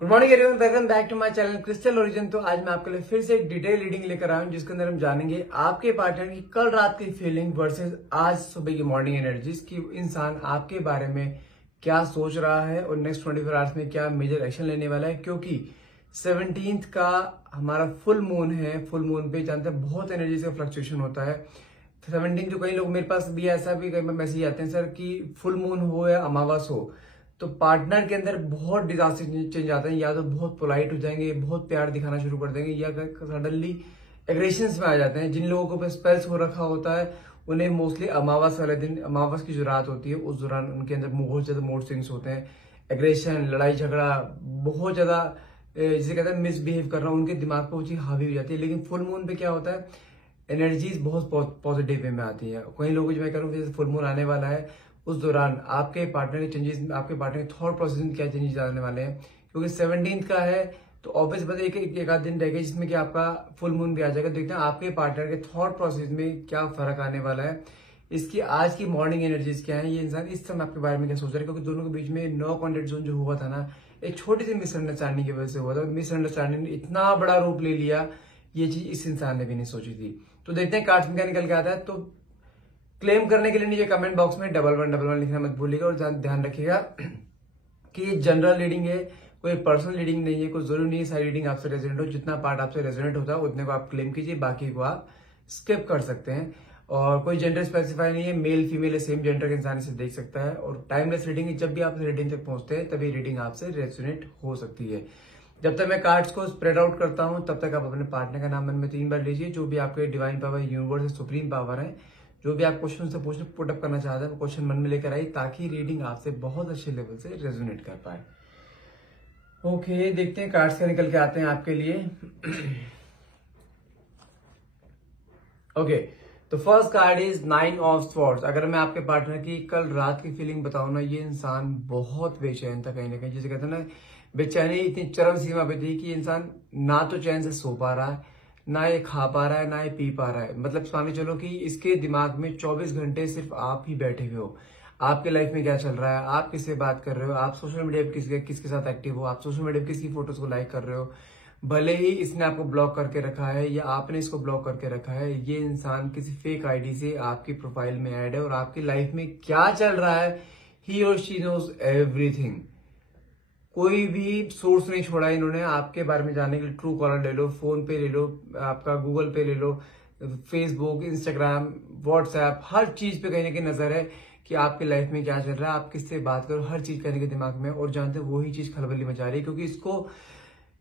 Good morning everyone, welcome back to my channel crystal origin. तो आज मैं आपके लिए फिर से एक डिटेल रीडिंग लेकर आया हूं जिसके अंदर हम जानेंगे आपके पार्टनर की कल रात की फीलिंग वर्सेस आज सुबह की मॉर्निंग एनर्जीज की इंसान आपके बारे में क्या सोच रहा है और नेक्स्ट 24 आवर्स में क्या मेजर एक्शन लेने वाला है। क्योंकि 17th का हमारा फुल मून है। फुल मून पे जानते हैं बहुत एनर्जी का फ्लक्चुएशन होता है। 17 जो कई लोग मेरे पास भी ऐसा भी कई मैसेज आते हैं सर कि फुल मून हो या अमावस हो तो पार्टनर के अंदर बहुत ड्रास्टिक चेंज आते हैं। या तो बहुत पोलाइट हो जाएंगे, बहुत प्यार दिखाना शुरू कर देंगे, या सडनली एग्रेशन में आ जाते हैं। जिन लोगों को स्पेल्स हो रखा होता है उन्हें मोस्टली अमावस वाले दिन, अमावस की जो रात होती है उस दौरान उनके अंदर बहुत ज्यादा मूड स्विंग्स होते हैं। एग्रेशन, लड़ाई झगड़ा, बहुत ज्यादा जिसे कहते हैं मिसबिहेव करना, उनके दिमाग पर वो चीज हावी हो जाती है। लेकिन फुल मून पे क्या होता है, एनर्जीज बहुत पॉजिटिव वे में आती है। कई लोगों को मैं कह रहा हूँ जैसे फुल मून आने वाला है उस दौरान आपके पार्टनर के चेंजेस, आपके पार्टनर के थॉट प्रोसेस में क्या चेंजेस आने वाले हैं। क्योंकि 17 का है तो ऑब्वियस बात है एक आध दिन रहेगा जिसमें कि आपका फुल मून भी आ जाएगा। देखते हैं आपके पार्टनर के थॉट प्रोसेस में क्या फर्क आने वाला है। इसकी आज की मॉर्निंग एनर्जीज क्या है, ये इंसान इस समय आपके बारे में क्या सोच रहा है। क्योंकि दोनों के बीच में नो कॉन्टेक्ट जोन जो हुआ था ना, एक छोटी सी मिसअंडरस्टैंडिंग की वजह से हुआ था। मिसअंडरस्टैंडिंग ने इतना बड़ा रूप ले लिया, ये चीज इस इंसान ने भी नहीं सोची थी। तो देखते हैं कार्ड्स में क्या निकल के आता है। तो क्लेम करने के लिए नीचे कमेंट बॉक्स में 1111 लिखना मत भूलिएगा। और ध्यान रखिएगा कि ये जनरल रीडिंग है, कोई पर्सनल रीडिंग नहीं है। कोई जरूरी नहीं है सारी रीडिंग आपसे रेजोनेट हो। जितना पार्ट आपसे रेजोनेट होता है उतने को आप क्लेम कीजिए, बाकी को आप स्किप कर सकते हैं। और कोई जेंडर स्पेसिफाई नहीं है, मेल फीमेल या सेम जेंडर के इंसान इसे देख सकता है। और टाइमलेस रीडिंग है, जब भी आप रीडिंग तक पहुंचते हैं तभी रीडिंग आपसे रेजोनेट हो सकती है। जब तक मैं कार्ड्स को स्प्रेड आउट करता हूं तब तक आप अपने पार्टनर का नाम मन में 3 बार लीजिए। जो भी आपके divine power, universe, supreme power है, जो भी आप क्वेश्चन से पूछने पुटअप करना चाहते हैं वो क्वेश्चन मन में लेकर आइए ताकि रीडिंग आपसे बहुत अच्छे लेवल से रेजोनेट कर पाए। ओके, देखते हैं कार्ड्स क्या निकल के आते हैं आपके लिए। ओके, तो first card is 9 of swords. अगर मैं आपके पार्टनर की कल रात की फीलिंग बताऊं ना, ये इंसान बहुत बेचैन था कहीं ना कहीं। जिसे कहते हैं ना, बेचैनी इतनी चरम सीमा पे थी कि इंसान ना तो चैन से सो पा रहा है, ना ये खा पा रहा है, ना ये पी पा रहा है। मतलब मान चलो कि इसके दिमाग में 24 घंटे सिर्फ आप ही बैठे हुए हो। आपके लाइफ में क्या चल रहा है, आप किससे बात कर रहे हो, आप सोशल मीडिया पे किसके साथ एक्टिव हो, आप सोशल मीडिया पे किसकी फोटोज को लाइक कर रहे हो। भले ही इसने आपको ब्लॉक करके रखा है या आपने इसको ब्लॉक करके रखा है, ये इंसान किसी फेक आईडी से आपकी प्रोफाइल में ऐड है और आपकी लाइफ में क्या चल रहा है, ही और शी नोज एवरीथिंग। कोई भी सोर्स नहीं छोड़ा इन्होंने आपके बारे में जानने के लिए। ट्रू कॉलर ले लो, फोन पे ले लो, आपका गूगल पे ले लो, फेसबुक, इंस्टाग्राम, व्हाट्सएप, हर चीज पे कहीं ना कहीं नजर है कि आपके लाइफ में क्या चल रहा है, आप किससे बात करो, हर चीज करने के दिमाग में। और जानते वही चीज खलबली मचा रही है। क्योंकि इसको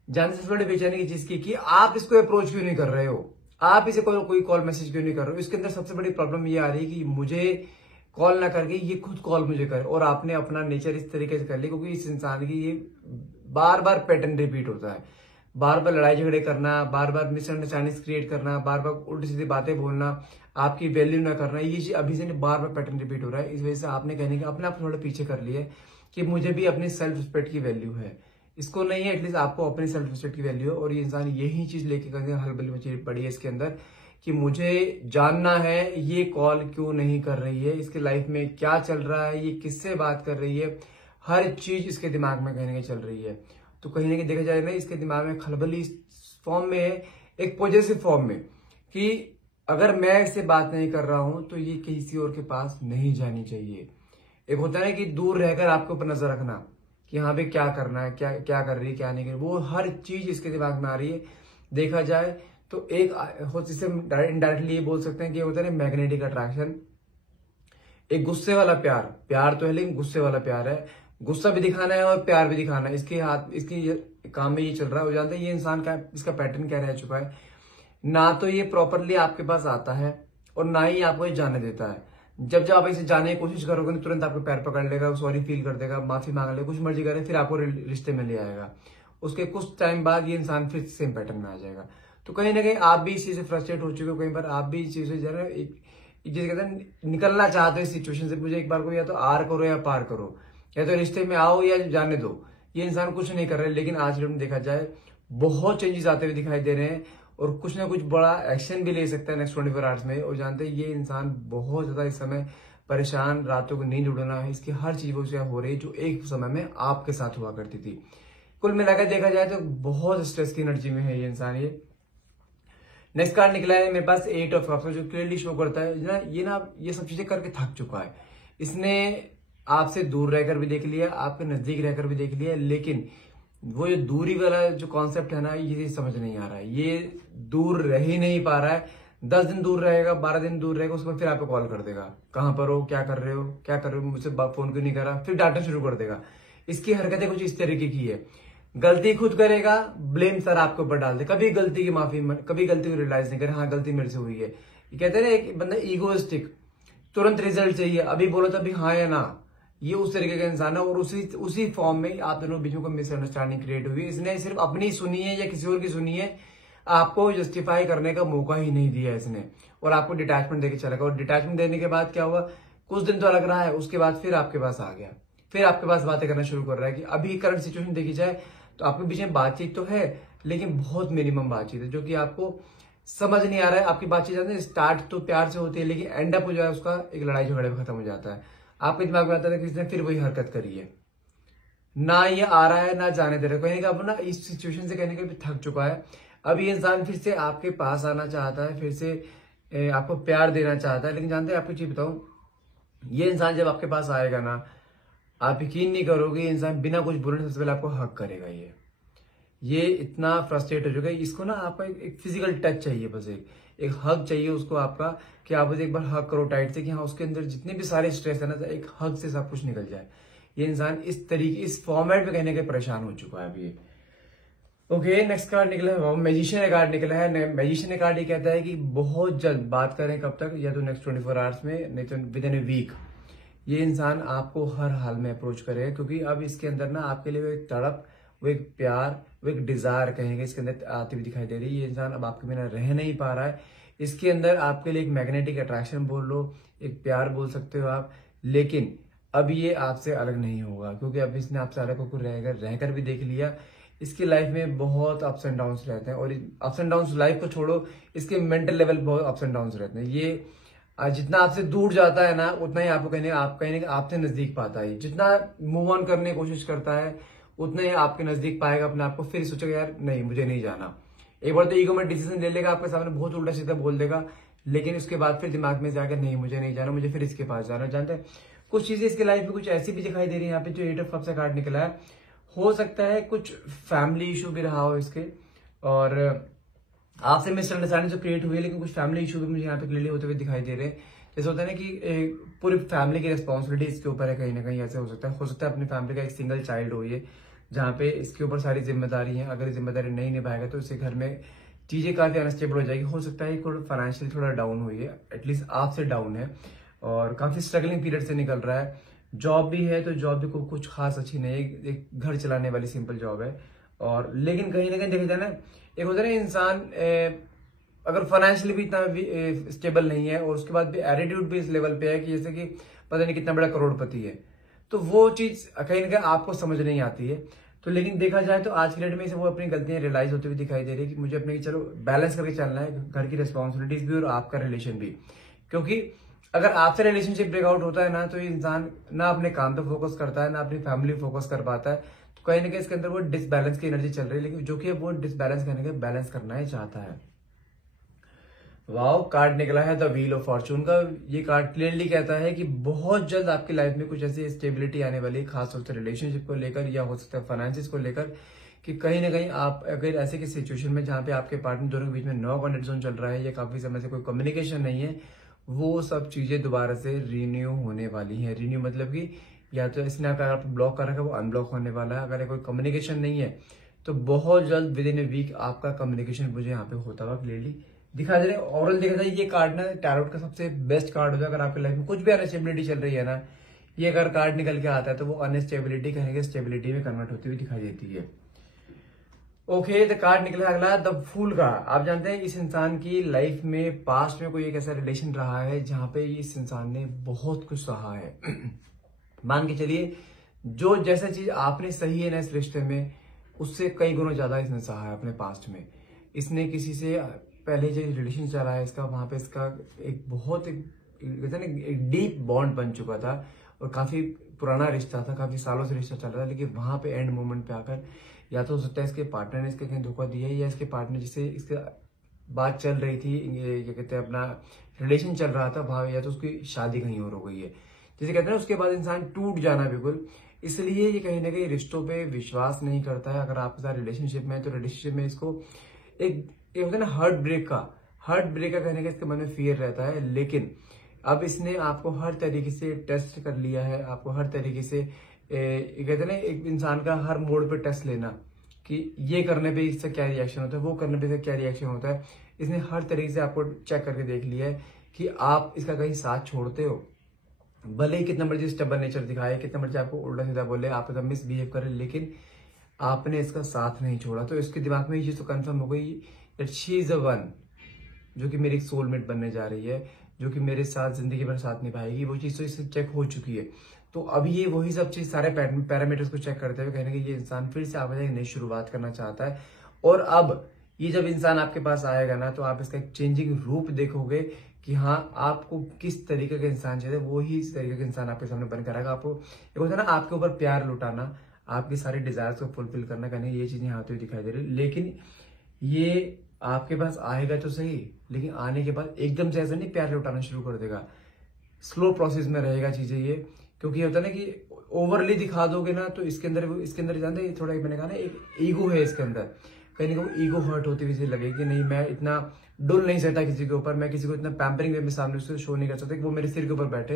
जानते सबसे बड़ी बेचैनी की चीज की कि आप इसको अप्रोच क्यों नहीं कर रहे हो, आप इसे कोई कॉल मैसेज क्यों नहीं कर रहे हो। इसके अंदर सबसे बड़ी प्रॉब्लम ये आ रही है कि मुझे कॉल ना करके ये खुद कॉल मुझे करे। और आपने अपना नेचर इस तरीके से कर लिया क्योंकि इस इंसान की ये बार बार पैटर्न रिपीट होता है। बार बार लड़ाई झगड़े करना, बार बार मिसअंडरस्टैंडिंग क्रिएट करना, बार बार उल्टी सीधी बातें बोलना, आपकी वैल्यू ना करना, ये चीज अभी से बार बार पैटर्न रिपीट हो रहा है। इस वजह से आपने कहने का अपने आप थोड़ा पीछे कर लिया कि मुझे भी अपनी सेल्फ रिस्पेक्ट की वैल्यू है। इसको नहीं है, एटलीस्ट आपको अपनी सेल्फ रिस्पेक्ट की वैल्यू है। और ये इंसान यही चीज लेके हलबली मची पड़ी है इसके अंदर कि मुझे जानना है ये कॉल क्यों नहीं कर रही है, इसके लाइफ में क्या चल रहा है, ये किससे बात कर रही है, हर चीज इसके दिमाग में कहीं ना कहीं चल रही है। तो कहीं ना कहीं देखा जाए ना, इसके दिमाग में खलबली फॉर्म में है, एक पॉजिटिव फॉर्म में कि अगर मैं इससे बात नहीं कर रहा हूं तो ये किसी और के पास नहीं जानी चाहिए। एक होता है कि दूर रहकर आपके ऊपर नजर रखना कि हाँ भाई क्या करना है, क्या कर रही है, क्या नहीं कर रही, वो हर चीज इसके दिमाग में आ रही है। देखा जाए तो एक जिसे इनडायरेक्टली ये बोल सकते हैं कि होता है मैग्नेटिक अट्रैक्शन। एक गुस्से वाला प्यार, प्यार तो है लेकिन गुस्से वाला प्यार है। गुस्सा भी दिखाना है और प्यार भी दिखाना है, इसके हाथ इसकी काम में ये चल रहा है। हो जानते हैं ये इंसान का इसका पैटर्न क्या रह चुका है, ना तो ये प्रॉपरली आपके पास आता है और ना ही आपको ये जाने देता है। जब आप इसे जाने की कोशिश करोगे तुरंत आपको पैर पकड़ लेगा, सॉरी फील कर देगा, माफी मांग लेगा, कुछ मर्जी करे, फिर आपको रिश्ते में ले आएगा। उसके कुछ टाइम बाद ये इंसान फिर सेम पैटर्न में आ जाएगा। तो कहीं ना कहीं आप भी इस चीज से फ्रस्ट्रेट हो चुके हो। कई बार आप भी इस चीज से जरा जैसे कहते हैं निकलना चाहते हो इस सिचुएशन से। मुझे एक बार को या तो आर करो या पार करो, या तो रिश्ते में आओ या जाने दो। ये इंसान कुछ नहीं कर रहे, लेकिन आज में देखा जाए बहुत चेंजेस आते हुए दिखाई दे रहे हैं और कुछ ना कुछ बड़ा एक्शन भी ले सकता है नेक्स्ट 24 आवर्स में। और जानते हैं ये इंसान बहुत ज्यादा इस समय परेशान, रातों को नींद उड़ना है, इसकी हर चीज वो हो रही है जो एक समय में आपके साथ हुआ करती थी। कुल मिलाकर देखा जाए तो बहुत स्ट्रेस की एनर्जी में है ये इंसान। ये नेक्स्ट कार्ड निकला है मेरे पास 8 ऑफ कप्स, जो क्लियरली शो करता है ना ये सब चीजें करके थक चुका है। इसने आपसे दूर रहकर भी देख लिया, आपके नजदीक रहकर भी देख लिया, लेकिन वो जो दूरी वाला जो कॉन्सेप्ट है ना, ये समझ नहीं आ रहा है। ये दूर रह ही नहीं पा रहा है। 10 दिन दूर रहेगा, 12 दिन दूर रहेगा, उसके बाद फिर आपको कॉल कर देगा, कहां पर हो, क्या कर रहे हो, क्या कर रहे हो, मुझसे फोन क्यों नहीं करा, फिर डांटना शुरू कर देगा। इसकी हरकतें कुछ इस तरीके की है। गलती खुद करेगा, ब्लेम सर आपके ऊपर डाल दे, कभी गलती की माफी, कभी गलती को रियलाइज नहीं करे, हाँ गलती मेरे से हुई है। ये कहते हैं ना एक बंदा ईगोइस्टिक, तुरंत रिजल्ट चाहिए, अभी बोलो तो अभी हाँ या ना, ये उस तरीके का इंसान है। और उसी फॉर्म में आप दोनों बीच में कोई मिसअंडरस्टैंडिंग क्रिएट हुई। इसने सिर्फ अपनी सुनी है या किसी और की सुनी है, आपको जस्टिफाई करने का मौका ही नहीं दिया इसने, और आपको डिटैचमेंट देके चला गया। और डिटैचमेंट देने के बाद क्या हुआ, कुछ दिन तो अलग रहा है, उसके बाद फिर आपके पास आ गया, फिर आपके पास बातें करना शुरू कर रहा है। कि अभी करंट सिचुएशन देखी जाए तो आपके बीच में बातचीत तो है, लेकिन बहुत मिनिमम बातचीत है, जो कि आपको समझ नहीं आ रहा है। आपकी बातचीत स्टार्ट तो प्यार से होती है, लेकिन एंड अप हो जाए उसका एक लड़ाई झगड़े में खत्म हो जाता है। आपके दिमाग में आता है कि इसने फिर वही हरकत करी है, ना ये आ रहा है ना जाने दे रहा है। कहने का अब ना इस सिचुएशन से कहने का भी थक चुका है। अब ये इंसान फिर से आपके पास आना चाहता है, फिर से आपको प्यार देना चाहता है। लेकिन जानते हैं आपको चीज बताऊं, ये इंसान जब आपके पास आएगा ना, आप यकीन नहीं करोगे, ये इंसान बिना कुछ बोलने सबसे पहले आपको हक करेगा। ये इतना फ्रस्ट्रेट हो चुका है, इसको ना आपका एक फिजिकल टच चाहिए, बस एक हक चाहिए उसको आपका, कि आप उसे एक बार हक करो टाइट से, कि हाँ उसके अंदर जितने भी सारे स्ट्रेस है ना, एक हक से सब कुछ निकल जाए। ये इंसान इस तरीके इस फॉर्मेट में कहने के परेशान हो चुका है अभी। ओके, नेक्स्ट कार्ड निकला है मैजिशियन कार्ड निकला है। मैजिशियन कार्ड ये कहता है कि बहुत जल्द, बात करें कब तक, या तो नेक्स्ट 24 आवर्स में, नहीं तो विद इन ए वीक, ये इंसान आपको हर हाल में अप्रोच करेगा। क्योंकि अब इसके अंदर ना आपके लिए वो एक तड़प, वो एक प्यार, वो एक डिजायर कहेंगे इसके अंदर आती हुई दिखाई दे रही है। ये इंसान अब आपके बिना रह नहीं पा रहा है। इसके अंदर आपके लिए एक मैग्नेटिक अट्रैक्शन बोल लो, एक प्यार बोल सकते हो आप, लेकिन अब ये आपसे अलग नहीं होगा, क्योंकि अब इसने आपसे अलग होकर रहकर भी देख लिया। इसकी लाइफ में बहुत अप्स एंड डाउन्स रहते हैं, और अप्स एंड डाउन्स लाइफ को छोड़ो, इसके मेंटल लेवल बहुत अप्स एंड डाउन्स रहते हैं। ये जितना आपसे दूर जाता है ना, उतना ही आपको कहने आपसे नजदीक पाता है। जितना मूव ऑन करने की कोशिश करता है, उतना ही आपके नजदीक पाएगा अपने आप को। फिर सोचेगा यार नहीं, मुझे नहीं जाना। एक बार तो ईगो में डिसीजन ले लेगा, आपके सामने बहुत उल्टा सीधा बोल देगा, लेकिन उसके बाद फिर दिमाग में जाकर नहीं, मुझे नहीं जाना, मुझे फिर इसके पास जाना। जानते हैं कुछ चीजें इसके लाइफ में कुछ ऐसी भी दिखाई दे रही है। यहाँ पे जो 8 ऑफ कप्स का कार्ड निकला है, हो सकता है कुछ फैमिली इशू भी रहा हो इसके, और आपसे मिसअंडरस्टैंडिंग जो क्रिएट हुई है, लेकिन कुछ फैमिली इशू भी मुझे यहाँ पे क्लियरली होते हुए दिखाई दे रहे हैं। जैसे होता है ना कि पूरी फैमिली की रिस्पॉन्सिबिलिटी इसके ऊपर है, कहीं ना कहीं ऐसे हो सकता है अपनी फैमिली का एक सिंगल चाइल्ड हो ये, जहाँ पे इसके ऊपर सारी जिम्मेदारी है। अगर जिम्मेदारी नहीं निभाएगा तो इससे घर में चीजें काफी अनस्टेबल हो जाएगी। हो सकता है फाइनेंशियली थोड़ा डाउन हुई है, एटलीस्ट आपसे डाउन है, और काफी स्ट्रगलिंग पीरियड से निकल रहा है। जॉब भी है तो जॉब भी कुछ खास अच्छी नहीं है, एक घर चलाने वाली सिंपल जॉब है। और लेकिन कहीं ना कहीं देखा जाए ना, एक होता है ना इंसान अगर फाइनेंशियली भी इतना स्टेबल नहीं है, और उसके बाद भी एटीट्यूड भी इस लेवल पे है कि जैसे कि पता नहीं कितना बड़ा करोड़पति है, तो वो चीज कहीं ना कहीं आपको समझ नहीं आती है। तो लेकिन देखा जाए तो आज के डेट में वो अपनी गलतियां रियलाइज होते हुए दिखाई दे रही है कि मुझे अपने चलो बैलेंस करके चलना है, घर की रिस्पॉन्सिबिलिटीज भी और आपका रिलेशन भी। क्योंकि अगर आपसे रिलेशनशिप ब्रेकआउट होता है ना, तो ये इंसान ना अपने काम पे फोकस करता है, ना अपनी फैमिली फोकस कर पाता है। तो कहीं ना कहीं इसके अंदर वो डिसबैलेंस की एनर्जी चल रही है, लेकिन जो कि वो डिसबैलेंस करने के बैलेंस करना ही चाहता है। वाओ, कार्ड निकला है द व्हील ऑफ फॉर्चून का। ये कार्ड क्लियरली कहता है कि बहुत जल्द आपकी लाइफ में कुछ ऐसी स्टेबिलिटी आने वाली है, खासतौर से रिलेशनशिप को लेकर, या हो सकता है फाइनेंसिस को लेकर, कि कहीं ना कहीं आप अगर ऐसे की सिचुएशन में जहां पे आपके पार्टनर दोनों के बीच में नो कॉन्टेक्ट जोन चल रहा है, या काफी समय से कोई कम्युनिकेशन नहीं है, वो सब चीजें दोबारा से रिन्यू होने वाली है। रिन्यू मतलब कि या तो इसने आप ब्लॉक कर रखा है, वो अनब्लॉक होने वाला है। अगर कोई कम्युनिकेशन नहीं है तो बहुत जल्द विद इन ए वीक आपका कम्युनिकेशन मुझे यहाँ पे होता हुआ क्लियरली दिखा दे रहे। ओवरऑल देखा जाए ये कार्ड ना टैरोट का सबसे बेस्ट कार्ड होता है। अगर आपकी लाइफ में कुछ भी अनस्टेबिलिटी चल रही है ना, ये अगर कार्ड निकल के आता है तो वो अनस्टेबिलिटी कहेंगे स्टेबिलिटी में कन्वर्ट होती हुई दिखाई देती है। ओके, द कार्ड निकला अगला द फूल का। आप जानते हैं इस इंसान की लाइफ में पास्ट में कोई एक ऐसा रिलेशन रहा है जहां पे इस इंसान ने बहुत कुछ सहा है। मान के चलिए जो जैसा चीज आपने सही है ना इस रिश्ते में, उससे कई गुना ज्यादा इसने सहा है अपने पास्ट में। इसने किसी से पहले जो रिलेशन चला है इसका, वहां पे इसका एक बहुत एक डीप बॉन्ड बन चुका था, और काफी पुराना रिश्ता था, काफी सालों से रिश्ता चल रहा था, लेकिन वहां पे एंड मोमेंट पे आकर या तो हो सकता है इसके पार्टनर ने इसके कहीं धोखा दिया है, या इसके पार्टनर जिससे इसके बात चल रही थी, ये क्या कहते हैं, अपना रिलेशन चल रहा था वहां, या तो उसकी शादी कहीं और हो गई है, जैसे कहते हैं उसके बाद इंसान टूट जाना बिल्कुल। इसलिए ये कहीं ना कहीं रिश्तों पे विश्वास नहीं करता है। अगर आपके साथ रिलेशनशिप में है तो रिलेशनशिप में इसको एक होता है ना हार्ट ब्रेक का कहने का इसके मन में फियर रहता है। लेकिन अब इसने आपको हर तरीके से टेस्ट कर लिया है, आपको हर तरीके से कहते हैं ना एक इंसान का हर मोड पे टेस्ट लेना कि ये करने पे इसका क्या रिएक्शन होता है, वो करने पे इसका क्या रिएक्शन होता है। इसने हर तरीके से आपको चेक करके देख लिया है कि आप इसका कहीं साथ छोड़ते हो, भले ही कितना मर्जी स्टबर्न नेचर दिखाए, कितना मर्जी आपको उल्टा सीधा बोले, आप एकदम मिसबिहेव करे, लेकिन आपने इसका साथ नहीं छोड़ा। तो इसके दिमाग में ये चीज तो कंफर्म हो गई that she is the one जो कि मेरी सोलमेट बनने जा रही है, जो कि मेरे साथ जिंदगी भर साथ निभाएगी। वो चीज तो इससे चेक हो चुकी है। तो अभी ये वही सब चीज सारे पैरामीटर्स को चेक करते हुए कहने कि ये इंसान फिर से आपके नई शुरुआत करना चाहता है। और अब ये जब इंसान आपके पास आएगा ना, तो आप इसका एक चेंजिंग रूप देखोगे कि हाँ आपको किस तरीके का इंसान चाहिए, वो ही इस तरीके का इंसान आपके सामने बनकर आएगा। आपको एक होता है ना आपके ऊपर प्यार लुटाना, आपकी सारी डिजायर्स को फुलफिल करना, कहने ये चीजें आती हुई दिखाई दे रही। लेकिन ये आपके पास आएगा तो सही, लेकिन आने के बाद एकदम से ऐसा नहीं प्यार लुटाना शुरू कर देगा, स्लो प्रोसेस में रहेगा चीजें ये। क्योंकि होता है ना कि ओवरली दिखा दोगे ना तो इसके अंदर जानते हैं थोड़ा, मैंने कहा ना एक ईगो है इसके अंदर, कहीं ना कहीं ईगो हर्ट होती हुई लगेगी कि नहीं मैं इतना डुल नहीं सकता किसी के ऊपर, मैं किसी को इतना पैम्परिंग वे में सामने उससे शो नहीं कर सकता कि वो मेरे सिर के ऊपर बैठे।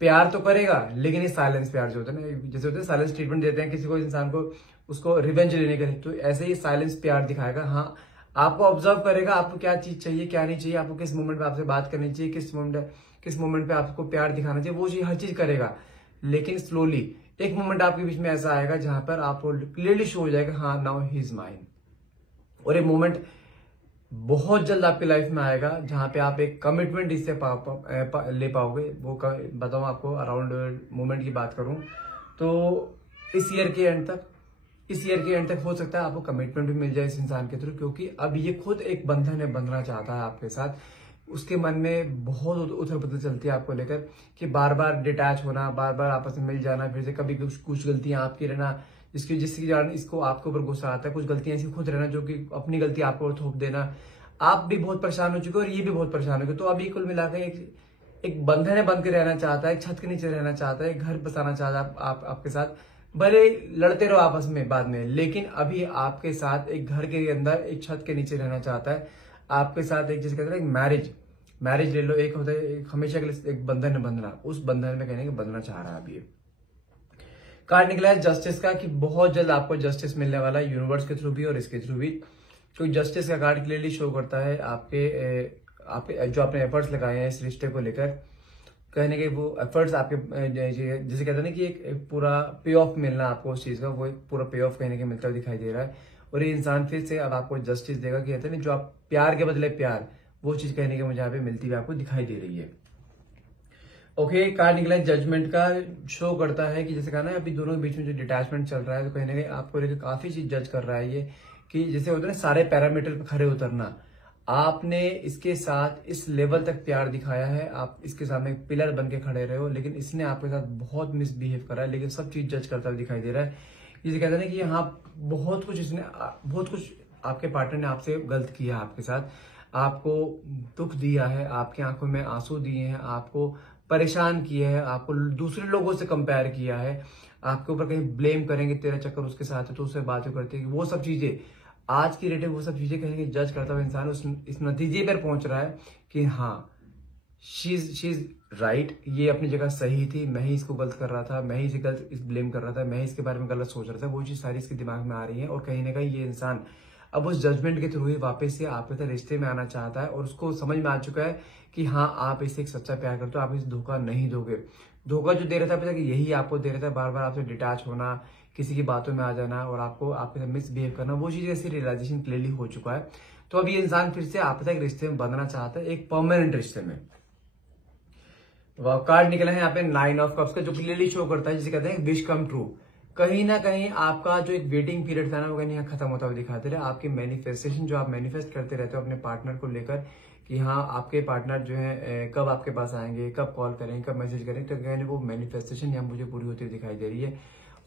प्यार तो करेगा लेकिन ये साइलेंस प्यार जो होता है ना, जैसे होता है साइलेंस ट्रीटमेंट देते हैं किसी को, इंसान को उसको रिवेंज लेने के लिए, तो ऐसे ही साइलेंस प्यार दिखाएगा। हाँ आपको ऑब्जर्व करेगा, आपको क्या चीज चाहिए क्या नहीं चाहिए, आपको किस मोमेंट पे आपसे बात करनी चाहिए, किस मोमेंट पे आपको प्यार दिखाना चाहिए, वो चीज हर चीज करेगा। लेकिन स्लोली एक मोमेंट आपके बीच में ऐसा आएगा जहां पर आपको क्लियरली शो हो जाएगा हाँ नाउ ही इज माइन। और एक मोमेंट बहुत जल्द आपकी लाइफ में आएगा जहां पे आप एक कमिटमेंट इससे ले पाओगे। वो बताऊं आपको, अराउंड मोमेंट की बात करूं तो इस ईयर के एंड तक हो सकता है आपको कमिटमेंट भी मिल जाए इस इंसान के थ्रू, क्योंकि अब ये खुद एक बंधन है, बंधना चाहता है आपके साथ। उसके मन में बहुत उथल पुथल चलती है आपको लेकर कि बार बार डिटैच होना, बार बार आपस में मिल जाना, फिर से कभी कुछ गलतियां आपकी रहना जिसकी कारण इसको आपके ऊपर गुस्सा आता है, कुछ गलतियां ऐसी खुद रहना जो कि अपनी गलती आपको थोप देना। आप भी बहुत परेशान हो चुके हो और ये भी बहुत परेशान हो गए। तो अभी कुल मिलाकर एक बंधन है, बंध के रहना चाहता है, छत के नीचे रहना चाहता है, घर बसाना चाहता है आपके साथ। भले लड़ते रहो आपस में बाद में, लेकिन अभी आपके साथ एक घर के अंदर एक छत के नीचे रहना चाहता है आपके साथ। एक जिसे कहते हैं मैरिज ले लो, एक होता है हमेशा के लिए एक बंधन है बंधना, उस बंधन में कहने के बंधना चाह रहा है अभी। कार्ड निकला है जस्टिस का कि बहुत जल्द आपको जस्टिस मिलने वाला है, यूनिवर्स के थ्रू भी और इसके थ्रू भी। तो जस्टिस का कार्ड क्लियरली शो करता है आपके जो आपने एफर्ट्स लगाए हैं इस रिश्ते को लेकर, कहने के वो एफर्ट्स आपके जैसे कहते हैं ना कि एक पूरा पे ऑफ मिलना आपको उस चीज का, वो एक पूरा पे ऑफ कहने के मिलता हुआ दिखाई दे रहा है। और ये इंसान फिर से अब आपको जस्टिस देगा कि कहते हैं ना जो आप प्यार के बदले प्यार, वो चीज कहने के मुझे यहाँ पे मिलती हुई आपको दिखाई दे रही है। ओके, कार्ड निकला जजमेंट का, शो करता है कि जैसे कहा ना अभी दोनों के बीच में जो डिटैचमेंट चल रहा है, तो कहीं ना कहीं आपको लेकर काफी चीज जज कर रहा है ये, कि जैसे होता है ना सारे पैरामीटर पे खरे उतरना। आपने इसके साथ इस लेवल तक प्यार दिखाया है, आप इसके सामने एक पिलर बन के खड़े रहे हो, लेकिन इसने आपके साथ बहुत मिसबिहेव करा है, लेकिन सब चीज जज करता हुआ दिखाई दे रहा है। जैसे कहते हैं ना कि यहाँ बहुत कुछ आपके पार्टनर ने आपसे गलत किया, आपके साथ आपको दुख दिया है, आपकी आंखों में आंसू दिए हैं, आपको परेशान किया है, आपको दूसरे लोगों से कंपेयर किया है, आपके ऊपर कहीं ब्लेम करेंगे तेरा चक्कर उसके साथ है तो उससे बातें करते हैं, वो सब चीजें आज की डेट में वो सब चीजें कहेंगे जज करता हुआ इंसान इस नतीजे पर पहुंच रहा है कि हाँ शी इज राइट, ये अपनी जगह सही थी, मैं ही इसको गलत कर रहा था, मैं ही इसे गलत ब्लेम कर रहा था, मैं ही इसके बारे में गलत सोच रहा था। वो चीज सारी इसके दिमाग में आ रही है और कहीं ना कहीं ये इंसान अब उस जजमेंट के थ्रू ही वापस से आपके साथ रिश्ते में आना चाहता है और उसको समझ में आ चुका है कि हाँ आप इससे एक सच्चा प्यार करते हो, आप इसे धोखा नहीं दोगे। धोखा जो दे रहा था कि यही आपको दे रहा था, बार बार आपसे डिटैच होना, किसी की बातों में आ जाना और आपको आपके साथ मिसबिहेव करना, वो चीज ऐसी रियलाइजेशन क्लियरली हो चुका है। तो अब ये इंसान फिर से आपके साथ एक रिश्ते में बंधना चाहता है, एक परमानेंट रिश्ते में। कार्ड निकला है यहाँ पे 9 ऑफ कप्स का, जो क्लियरली शो करता है जिसे कहते हैं विश कम ट्रू। कहीं ना कहीं आपका जो एक वेटिंग पीरियड था ना, वो कहीं यहाँ खत्म होता हुआ दिखाते रहे। आपकी मैनिफेस्टेशन जो आप मैनिफेस्ट करते रहते हो अपने पार्टनर को लेकर कि हाँ आपके पार्टनर जो है कब आपके पास आएंगे, कब कॉल करेंगे, कब मैसेज करेंगे, तो कहने वो मैनिफेस्टेशन यहाँ मुझे पूरी होती हुई दिखाई दे रही है।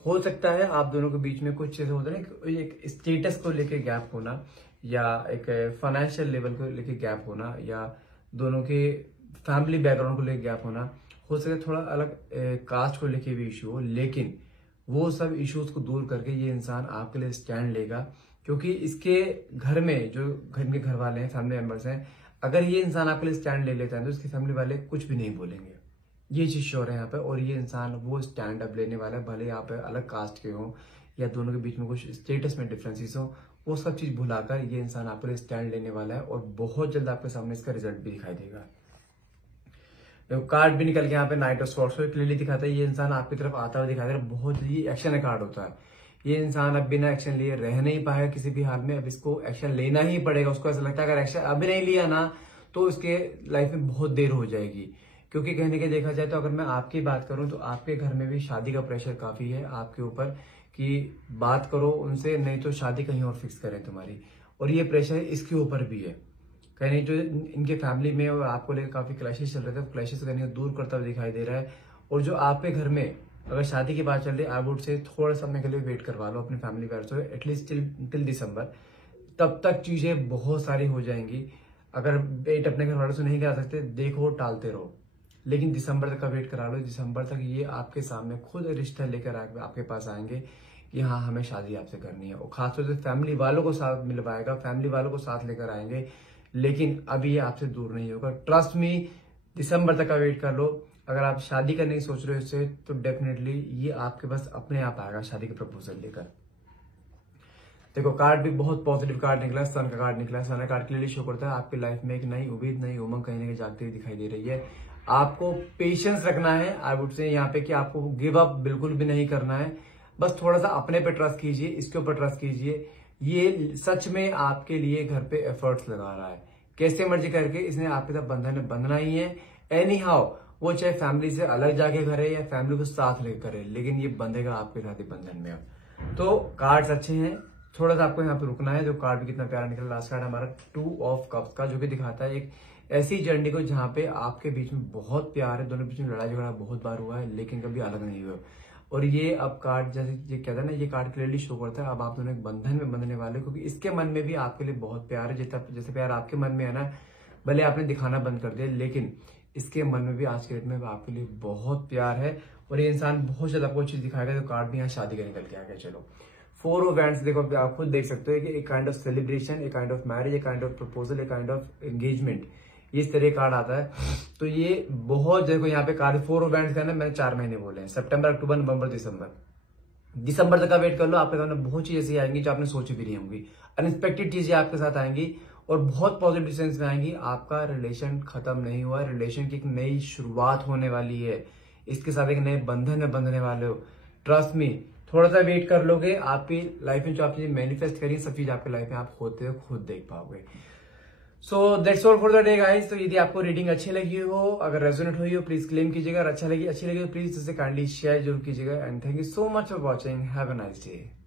हो सकता है आप दोनों के बीच में कुछ ऐसा होता है ना, एक स्टेटस को लेके गैप होना, या एक फाइनेंशियल लेवल को लेके गैप होना, या दोनों के फैमिली बैकग्राउंड को लेके गैप होना। हो सकता है थोड़ा अलग कास्ट को लेके भी इशू हो, लेकिन वो सब इश्यूज को दूर करके ये इंसान आपके लिए स्टैंड लेगा, क्योंकि इसके घर में जो घर के घर वाले हैं, फैमिली मेंबर्स हैं, अगर ये इंसान आपके लिए स्टैंड ले लेता है तो इसकी फैमिली वाले कुछ भी नहीं बोलेंगे। ये चीज श्योर है यहाँ पे। और ये इंसान वो स्टैंड अप लेने वाला है, भले यहाँ पे अलग कास्ट के हो या दोनों के बीच में कुछ स्टेटस में डिफरेंसेस हो, वो सब चीज भुलाकर ये इंसान आपके लिए स्टैंड लेने वाला है और बहुत जल्द आपके सामने इसका रिजल्ट भी दिखाई देगा। कार्ड भी निकल के यहाँ पे नाइट ऑफ स्वॉर्ड्स क्लियरली दिखाता है ये इंसान आपकी तरफ आता हुआ दिखाता है। बहुत ही एक्शन कार्ड होता है। ये इंसान अब बिना एक्शन लिए रह नहीं पाएगा किसी भी हाल में, अब इसको एक्शन लेना ही पड़ेगा। उसको ऐसा लगता है अगर एक्शन अभी नहीं लिया ना तो उसके लाइफ में बहुत देर हो जाएगी। क्योंकि कहने के देखा जाए तो अगर मैं आपकी बात करूं तो आपके घर में भी शादी का प्रेशर काफी है आपके ऊपर, कि बात करो उनसे, नहीं तो शादी कहीं और फिक्स करें तुम्हारी। और ये प्रेशर इसके ऊपर भी है। कहीं जो इनके फैमिली में और आपको लेकर काफी क्लैशेस चल रहे थे, क्लैशेस कहीं दूर करता हुआ दिखाई दे रहा है। और जो आपके घर में अगर शादी की बात चल रही है, आई वुड से थोड़ा समय के लिए वेट करवा लो अपने फैमिली वालों से, एटलीस्ट टिल दिसंबर। तब तक चीजें बहुत सारी हो जाएंगी। अगर वेट अपने घर वालों से नहीं करा सकते, देखो टालते रहो, लेकिन दिसंबर तक का वेट करा लो। दिसंबर तक ये आपके सामने खुद रिश्ता लेकर आपके पास आएंगे कि हाँ हमें शादी आपसे करनी है। और खासतौर से फैमिली वालों को साथ मिलवाएगा, फैमिली वालों को साथ लेकर आएंगे, लेकिन अभी ये आपसे दूर नहीं होगा। ट्रस्ट मी, दिसंबर तक का वेट कर लो। अगर आप शादी करने की सोच रहे हो इससे, तो डेफिनेटली ये आपके पास अपने आप आएगा शादी के प्रपोजल लेकर। देखो कार्ड भी बहुत पॉजिटिव कार्ड निकला, सन का कार्ड निकला। सन का कार्ड क्लियरली शो करता है आपकी लाइफ में एक नई उम्मीद, नई उमंग कहीं ना कहीं जागती हुई दिखाई दे रही है। आपको पेशेंस रखना है, आई वुड से यहाँ पे कि आपको गिव अप बिल्कुल भी नहीं करना है। बस थोड़ा सा अपने पे ट्रस्ट कीजिए, इसके ऊपर ट्रस्ट कीजिए। ये सच में आपके लिए घर पे एफर्ट्स लगा रहा है, कैसे मर्जी करके इसने आपके साथ बंधन में बंधना ही है। एनी हाउ, वो चाहे फैमिली से अलग जाके करे या फैमिली को साथ लेकर करे, लेकिन ये बंधेगा आपके साथ ही बंधन में। अब तो कार्ड्स अच्छे हैं, थोड़ा सा आपको यहाँ पे रुकना है। जो कार्ड भी कितना प्यारा निकला, लास्ट कार्ड हमारा 2 ऑफ कप्स का, जो कि दिखाता है एक ऐसी जर्नी को जहां पे आपके बीच में बहुत प्यार है, दोनों बीच में लड़ाई झगड़ा बहुत बार हुआ है, लेकिन कभी अलग नहीं हुआ। और ये अब कार्ड जैसे ये कहता है ना, ये कार्ड क्लियरली शो करता है अब आप दोनों एक बंधन में बंधने वाले, क्योंकि इसके मन में भी आपके लिए बहुत प्यार है। जैसे प्यार आपके मन में है ना, भले आपने दिखाना बंद कर दिया, लेकिन इसके मन में भी आज के डेट में आपके लिए बहुत प्यार है। और ये इंसान बहुत ज्यादा आपको चीज दिखाएगा। तो कार्ड भी यहाँ शादी का निकल के आ गया। चलो 4 ऑफ वैंड्स देखो, आप खुद देख सकते हो कि एक काइंड ऑफ सेलिब्रेशन, एक काइंड ऑफ मैरिज, एक काइंड ऑफ प्रपोजल, एक काइंड ऑफ एंगेजमेंट, इस तरह कार्ड आता है। तो ये बहुत, देखो यहाँ पे कार्ड 4 ऑफ वैंड्स का ना, मैंने 4 महीने बोले हैं, सितंबर, अक्टूबर, नवंबर, दिसंबर तक का वेट कर लो। आपके सामने बहुत चीजें ऐसी आएंगी जो आपने सोची भी नहीं होंगी। अनएक्सपेक्टेड चीजें आपके साथ आएंगी और बहुत पॉजिटिव सेंस में आएंगी। आपका रिलेशन खत्म नहीं हुआ है, रिलेशन की एक नई शुरुआत होने वाली है। इसके साथ एक नए बंधन में बंधने वाले हो। ट्रस्ट मी, थोड़ा सा वेट कर लोगे, आपकी लाइफ में जो आप चीजें मैनिफेस्ट करिए, सब चीज आपकी लाइफ में आप होते हो खुद देख पाओगे। So that's all for the day guys. तो यदि आपको रीडिंग अच्छी लगी हो, अगर रेजोनेट हुई हो, प्लीज क्लेम कीजिएगा। और अच्छी लगी तो प्लीज इसे काइंडली शेयर जरूर कीजिएगा। And thank you so much for watching. Have a nice day.